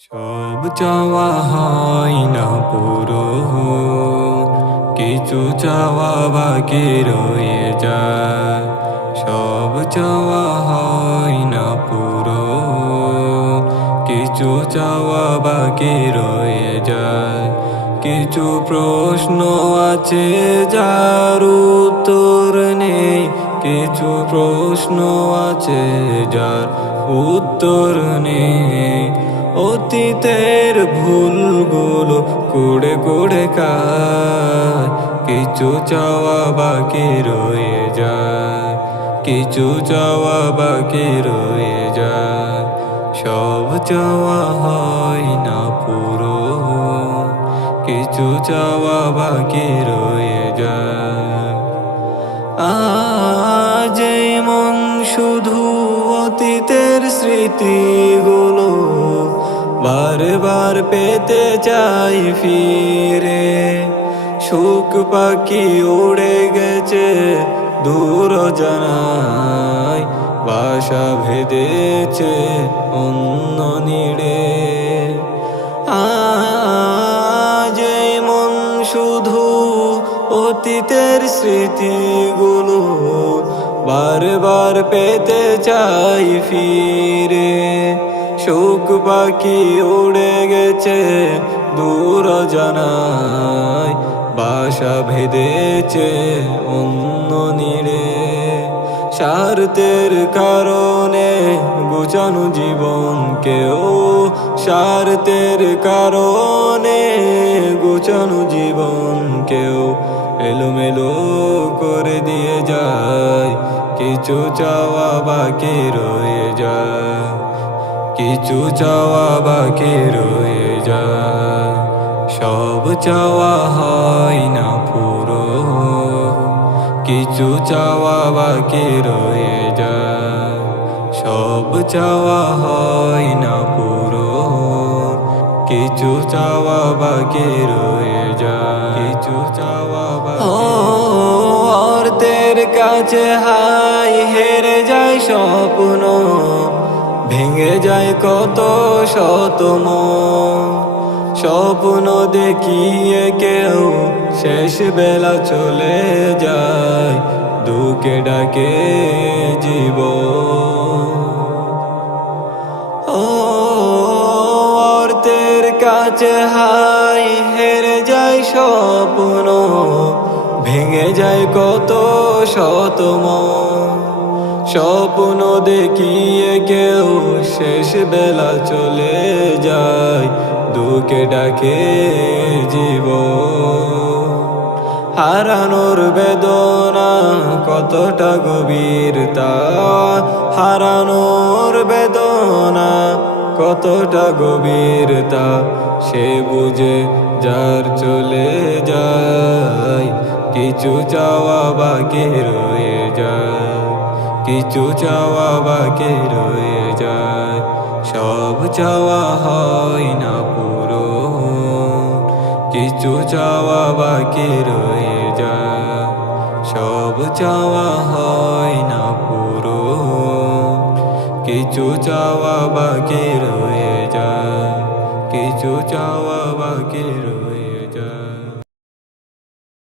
সব চাওয়া হয় না পূরণ, কিছু চাওয়া বাকি রয়ে যায়। সব চাওয়া হয় না পূরণ, কিছু চাওয়া বাকি রয়ে যায়। কিছু প্রশ্ন আছে যার উত্তর নেই, কিছু প্রশ্ন আছে যার উত্তর নেই। অতীতের ভুলগুলো কুড়ে কুড়ে কায়, কিছু চাওয়া বাকি রয়ে যায়, কিছু চাওয়া বাকি রয়ে যায়। সব চাওয়া হয় না পূরণ, কিছু চাওয়া বাকি রয়ে যায়। আজ এই মন শুধু অতীতের স্মৃতিগুলো বারবার পেতে চাই ফিরে। সুখ পাখি উড়ে গেছে দূর জানায়, বাসা ভেদেছে অন্য নীড়ে। আজ এই মন শুধু অতীতের স্মৃতিগুলো বারবার পেতে চাই ফিরে। সুখ পাখি উড়ে গেছে দূর জানায়, বাসা ভেদেছে অন্য নীড়ে। স্বার্থের কারণে গোছানো জীবনকেও, স্বার্থের কারণে গোছানো জীবনকেও এলোমেলো করে দিয়ে যায়। কিছু চাওয়া বাকি রয়ে যায়, কিছু চাওয়া বাকি রয়ে যায়। সব চাওয়া হয় না পূরণ, কিছু চাওয়া বাকি রয়ে যায়। সব চাওয়া হয় না পূরণ, কিছু চাওয়া বাকি রয়ে যায়, কিছু চাওয়া বাকি। অর্থের কাছে হাই হেরে যায় স্বপ্ন, ভেঙে যায় কত শত মন। স্বপ্ন দেখিয়ে কেউ শেষ বেলা চলে যায়, দুঃখে ডাকে জীবন। অর্থের কাছে হাই হেরে যায় স্বপ্ন, ভেঙে যায় কত শত মন। স্বপ্ন দেখিয়ে কেউ শেষ বেলা চলে যায়, দুঃখে ডাকে জীবন। হারানোর বেদনা কতটা গভীর তা, হারানোর বেদনা কতটা গভীর তা সে বুঝে যার চলে যায়। কিছু চাওয়া বাকি রয়ে যায়, কিছু চাওয়া বাকি রয়ে যায়। সব চাওয়া হয় না পূরণ, কিছু চাওয়া বাকি রয়ে যায়। সব চাওয়া হয় না পূরণ, কিছু চাওয়া বাকি রয়ে যায়, কিছু চাওয়া বাকি।